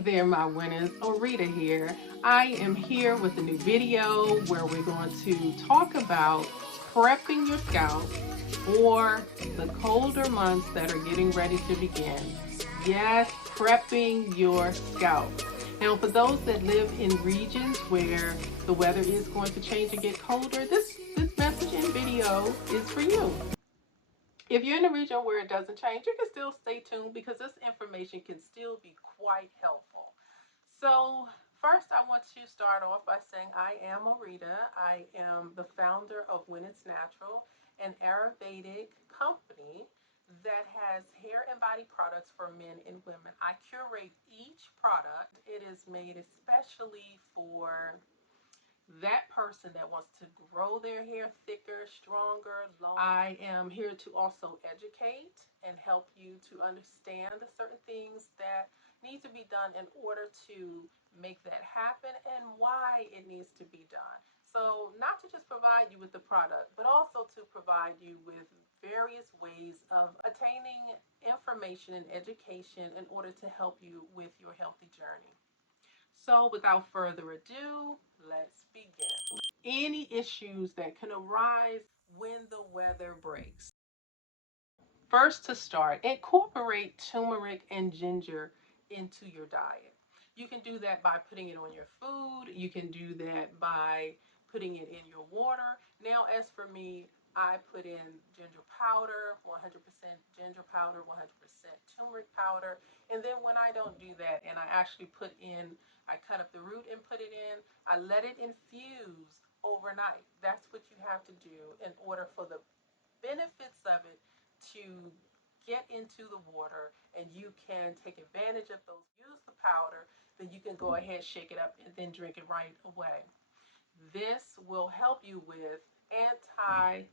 there, my winners. Orita here. I am here with a new video where we're going to talk about prepping your scalp for the colder months that are getting ready to begin. Yes, prepping your scalp. Now, for those that live in regions where the weather is going to change and get colder, this message and video is for you. If you're in a region where it doesn't change, you can still stay tuned because this information can still be quite helpful. So, first, I want to start off by saying I am Arita. I am the founder of When It's Natural, an Ayurvedic company that has hair and body products for men and women. I curate each product. It is made especially for that person that wants to grow their hair thicker, stronger, longer. I am here to also educate and help you to understand the certain things that need to be done in order to make that happen and why it needs to be done. So, not to just provide you with the product, but also to provide you with various ways of attaining information and education in order to help you with your healthy journey. So, without further ado, let's begin. Any issues that can arise when the weather breaks. First, to start, incorporate turmeric and ginger into your diet. You can do that by putting it on your food, you can do that by putting it in your water. Now, as for me, I put in ginger powder, 100% ginger powder, 100% turmeric powder. And then when I don't do that and I actually I cut up the root and put it in, I let it infuse overnight. That's what you have to do in order for the benefits of it to get into the water and you can take advantage of those. Use the powder, then you can go ahead, shake it up, and then drink it right away. This will help you with anti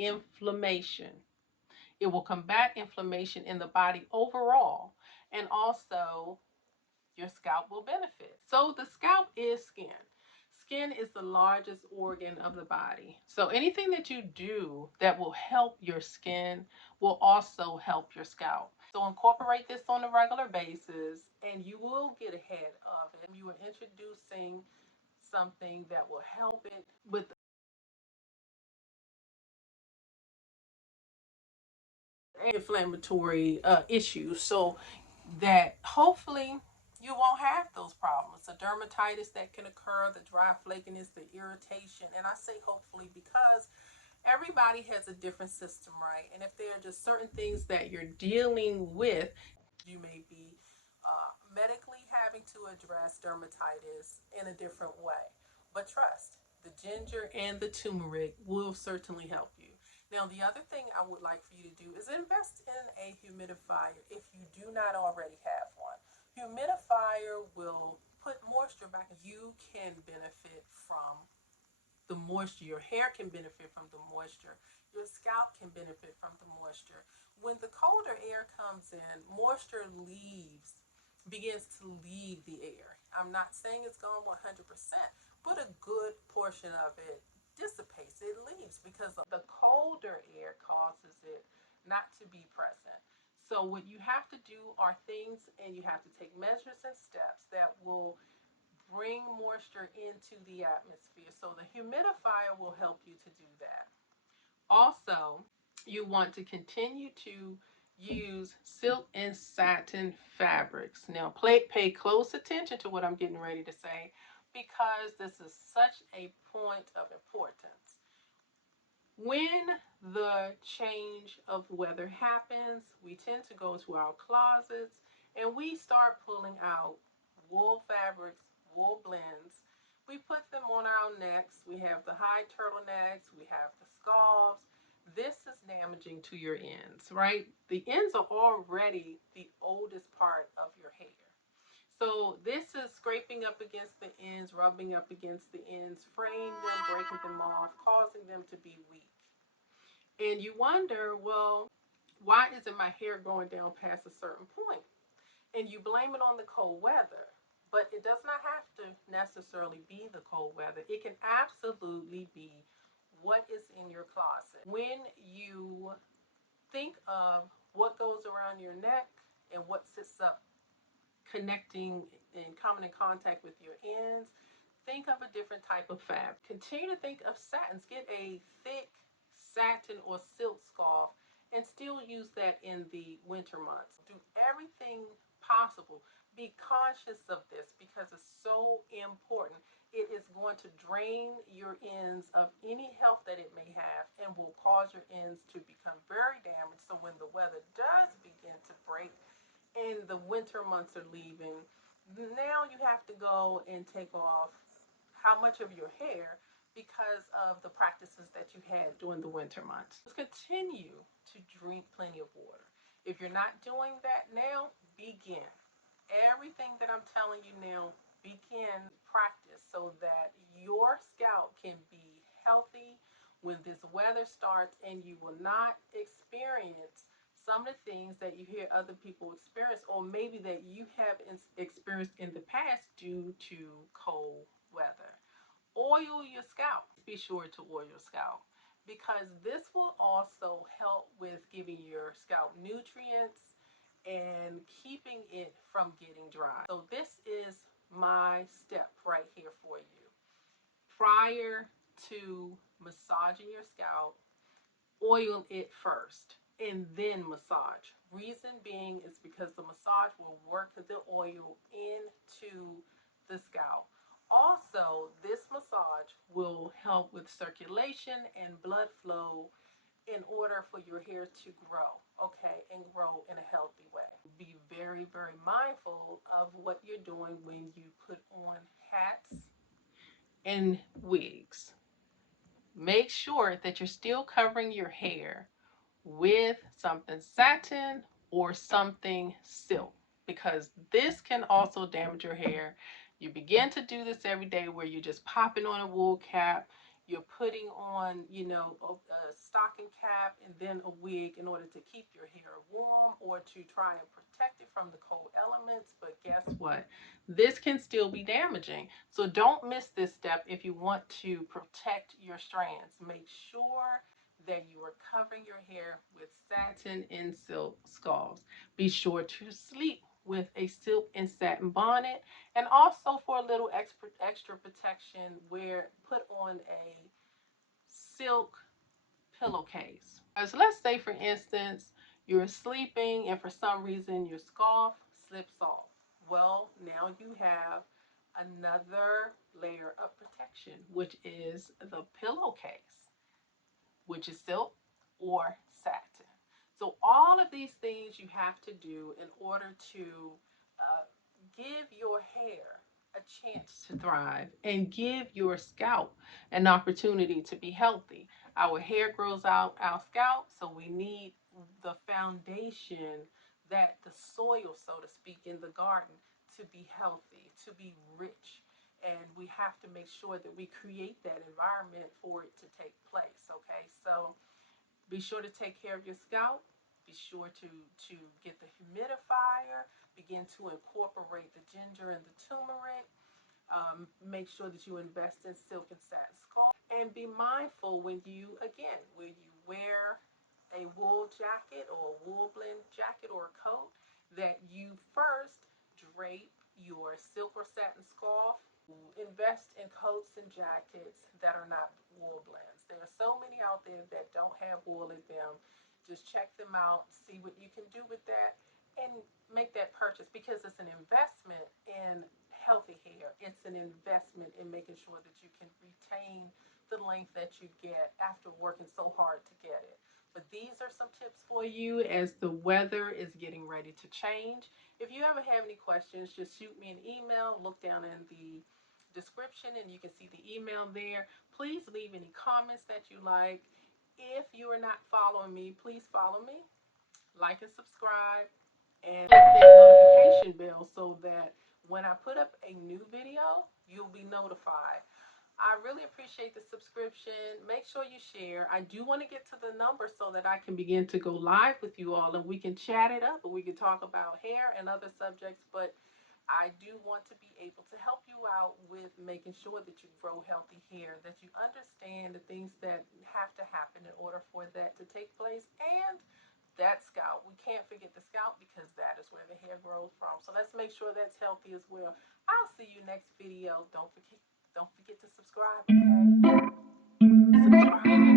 inflammation. It will combat inflammation in the body overall, and also your scalp will benefit. So, the scalp is skin. Skin is the largest organ of the body. So, anything that you do that will help your skin will also help your scalp. So, incorporate this on a regular basis and you will get ahead of it. You are introducing something that will help it with inflammatory issues so that hopefully you won't have those problems. The dermatitis that can occur, the dry flakiness, the irritation. And I say hopefully because everybody has a different system, right? And if there are just certain things that you're dealing with, you may be medically having to address dermatitis in a different way. But trust, the ginger and the turmeric will certainly help you. Now, the other thing I would like for you to do is invest in a humidifier if you do not already have one. Humidifier will put moisture back. You can benefit from the moisture. Your hair can benefit from the moisture. Your scalp can benefit from the moisture. When the colder air comes in, moisture begins to leave the air. I'm not saying it's gone 100%, but a good portion of it dissipates. It leaves because the colder air causes it not to be present. So, what you have to do are things, and you have to take measures and steps that will bring moisture into the atmosphere. So the humidifier will help you to do that. Also, you want to continue to use silk and satin fabrics. Now, pay close attention to what I'm getting ready to say because this is such a point of importance. When the change of weather happens, we tend to go to our closets and we start pulling out wool fabrics, wool blends. We put them on our necks. We have the high turtlenecks, we have the scarves. This is damaging to your ends, right? The ends are already the oldest part of your hair. So this is scraping up against the ends, rubbing up against the ends, fraying them, breaking them off, causing them to be weak. And you wonder, well, why isn't my hair going down past a certain point? And you blame it on the cold weather. But it does not have to necessarily be the cold weather. It can absolutely be what is in your closet. When you think of what goes around your neck and what sits up connecting and coming in contact with your ends, think of a different type of fabric. Continue to think of satins. Get a thick satin or silk scarf and still use that in the winter months. Do everything possible. Be conscious of this because it's so important. It is going to drain your ends of any health that it may have and will cause your ends to become very damaged. So when the weather does begin to break and the winter months are leaving, now you have to go and take off how much of your hair because of the practices that you had during the winter months. Just continue to drink plenty of water. If you're not doing that now, begin. Everything that I'm telling you now, begin practice so that your scalp can be healthy when this weather starts and you will not experience some of the things that you hear other people experience or maybe that you have experienced in the past due to cold weather. Oil your scalp. Be sure to oil your scalp because this will also help with giving your scalp nutrients and keeping it from getting dry. So this is my step right here for you. Prior to massaging your scalp, oil it first and then massage. Reason being is because the massage will work the oil into the scalp. Also, this massage will help with circulation and blood flow in order for your hair to grow, okay, and grow in a healthy way. Be very, very mindful of what you're doing when you put on hats and wigs. Make sure that you're still covering your hair with something satin or something silk because this can also damage your hair. You begin to do this every day where you're just popping on a wool cap, you're putting on, a stocking cap and then a wig in order to keep your hair warm or to try and protect it from the cold elements. But guess what? This can still be damaging. So don't miss this step if you want to protect your strands. Make sure that you are covering your hair with satin and silk scarves. Be sure to sleep with a silk and satin bonnet, and also for a little extra protection, put on a silk pillowcase. As let's say for instance, you're sleeping and for some reason your scarf slips off. Well, now you have another layer of protection, which is the pillowcase, which is silk or satin. So all of these things you have to do in order to uh, give your hair a chance to thrive and give your scalp an opportunity to be healthy. Our hair grows out our scalp, so we need the foundation, that the soil, so to speak, in the garden to be healthy, to be rich, and we have to make sure that we create that environment for it to take place. Okay, so be sure to take care of your scalp. Be sure to get the humidifier. Begin to incorporate the ginger and the turmeric. Make sure that you invest in silk and satin scarf, and be mindful when you wear a wool jacket or a wool blend jacket or a coat, that you first drape your silk or satin scarf. Invest in coats and jackets that are not wool blends. There are so many out there that don't have wool in them. Just check them out, see what you can do with that, and make that purchase because it's an investment in healthy hair. It's an investment in making sure that you can retain the length that you get after working so hard to get it. But these are some tips for you as the weather is getting ready to change. If you ever have any questions, just shoot me an email. Look down in the description and you can see the email there. Please leave any comments that you like. If you are not following me, please follow me, like and subscribe, and click that notification bell so that when I put up a new video, you'll be notified. I really appreciate the subscription. Make sure you share. I do want to get to the number so that I can begin to go live with you all and we can chat it up and we can talk about hair and other subjects. But I do want to be able to help you out with making sure that you grow healthy hair, that you understand the things that have to happen in order for that to take place, and that scalp we can't forget the scalp because that is where the hair grows from. So let's make sure that's healthy as well. I'll see you next video. Don't forget to subscribe, okay? Subscribe.